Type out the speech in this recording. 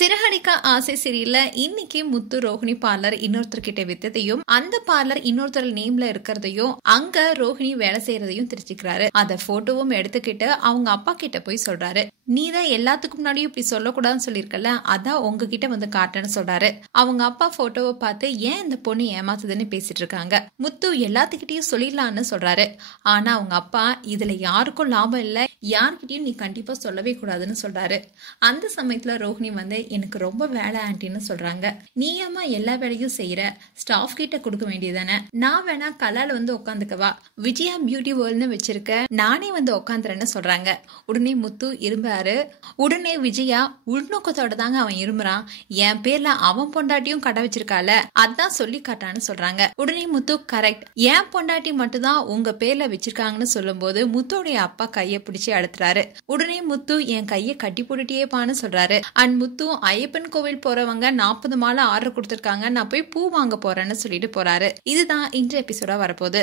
சிறகடிக்க ஆசை சீரியல்ல இன்னைக்கு முத்து ரோஹிணி பார்லர் இன்னொருத்தர்கிட்ட வித்ததையும் அந்த பார்லர் இன்னொருத்தர் நேம்ல இருக்கிறதையும் அங்க ரோஹிணி வேலை செய்யறதையும் தெரிஞ்சுக்கிறாரு. அத போட்டோவும் எடுத்துக்கிட்டு அவங்க அப்பா கிட்ட போய் சொல்றாரு. நீதான் எல்லாத்துக்கும் முன்னாடியும் இப்படி சொல்லக்கூடாதுன்னு சொல்லிருக்கல, அதான் உங்ககிட்ட வந்து காட்டுன்னு சொல்றாரு. அவங்க அப்பா போட்டோவை பார்த்து ஏன் இந்த பொண்ணு ஏமாத்துதுன்னு பேசிட்டு இருக்காங்க. முத்து எல்லாத்துக்கிட்டையும் சொல்லிடலான்னு சொல்றாரு. ஆனா அவங்க அப்பா இதுல யாருக்கும் லாபம் இல்ல, யார்கிட்டயும் நீ கண்டிப்பா சொல்லவே கூடாதுன்னு சொல்றாரு. அந்த சமயத்துல ரோஹிணி வந்து எனக்கு ரொம்ப வேலை ஆண்டின்னு சொல்றாங்க. நீ ஏமா எல்லா வேலையும் செய்யற, ஸ்டாஃப் கிட்ட கொடுக்க வேண்டியதானே, நான் வேணா கலால வந்து உட்காந்துக்கவா, விஜயா பியூட்டி வேர்ல்ட்னு வச்சிருக்க, நானே வந்து உட்காந்துறேன்னு சொல்றாங்க. உடனே முத்து இரும்பாரு. உடனே விஜயா உள்நோக்கத்தோட தாங்க அவன் இருமுறான், என் பேர்ல அவன் பொண்டாட்டியும் கடை வச்சிருக்கால, அதான் சொல்லி காட்டான்னு சொல்றாங்க. உடனே முத்து கரெக்ட், என் பொண்டாட்டி மட்டும் தான் உங்க பேர்ல வச்சிருக்காங்கன்னு சொல்லும் போது முத்துடைய அப்பா கைய பிடிச்சி அழுத்துறாரு. உடனே முத்து என் கைய கட்டி போட்டுட்டேப்பான்னு சொல்றாரு. அண்ட் முத்து ஐயப்பன் கோவில் போறவங்க 40 மாலை ஆர்டர் கொடுத்திருக்காங்க, நான் போய் பூ வாங்க போறேன்னு சொல்லிட்டு போறாரு. இதுதான் இன்றைய எபிசோடா வரப்போகுது.